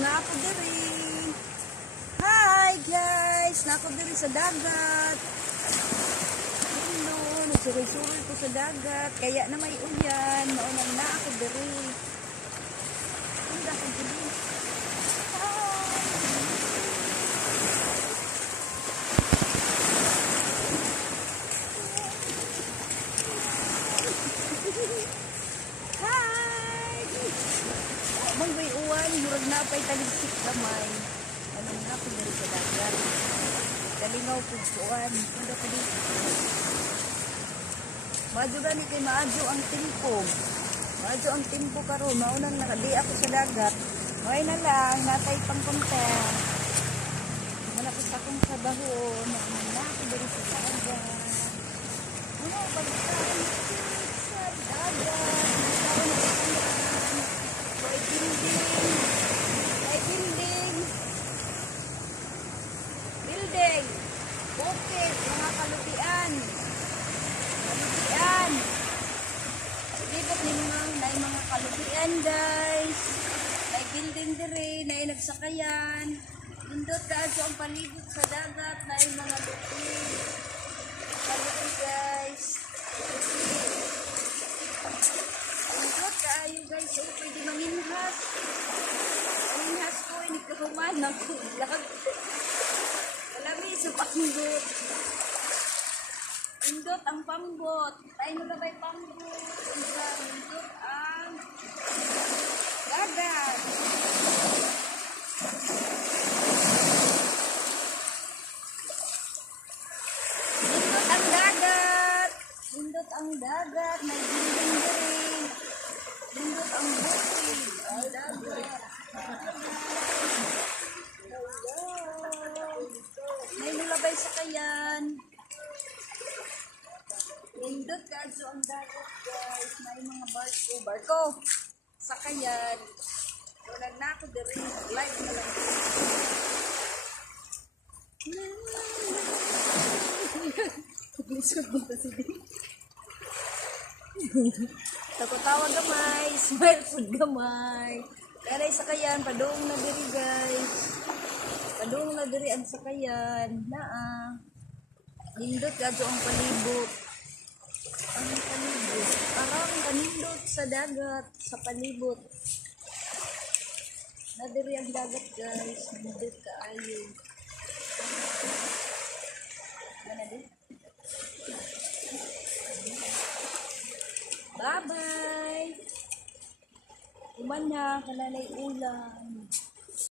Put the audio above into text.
Nako diri. Hi guys, nako diri sa dagat. Hello, nagsuroy-suroy ko sa dagat. Kaya na may uyan, maunang na ako diri. Ang dako diri. Manggay uwan, murag na pa'y taligsik gamay. Anong na po dari sa dagat. Dalingaw po uwan. Ano pa dito? Madyo gani kay maadyo ang timpo. Maadyo ang timpo karon. Maunang nakadi ako sa dagat. Okay na lang, natay pang content. Malapit akong trabaho. Maunang na ako dari sa dagat. Ano, pagkain sa dagat. Building. Bukid, mga kalupian. Kalupian. Libot ni mga kalupian guys. May building dire, may nagsakayan. Pindot kaso ang palibot sa dagat, may mga lupi. Kalupi guys. Pindot kaayo guys, so pwede manginhas. Manginhas ko, hindi ka humanap. Kalami sa pangbot. Indot ang pangbot. Tayo na ba yung pangbot? Indot ang dagat. Indot ang dagat. Indot ang dagat. May building din. Indot ang bukid. Ang dagat. May nilabay sa kayan. Indot kadyo ang dagat guys. May mga barko. Barko. Sa kayan. Walang na ako diri. Live na lang. Paglisod dito si Ding. Tawa gamay. Smile food gamay. Kaya sa kayan. Padung na diri guys. Padung na diri ang sakayan. Naa. Nindot kadto ang palibot. Ang palibot. Parang kanindot sa dagat. Sa palibot. Na diri ang dagat guys. Nindot kaayo. Mana din? Bye bye. Umanya kanalay ulan.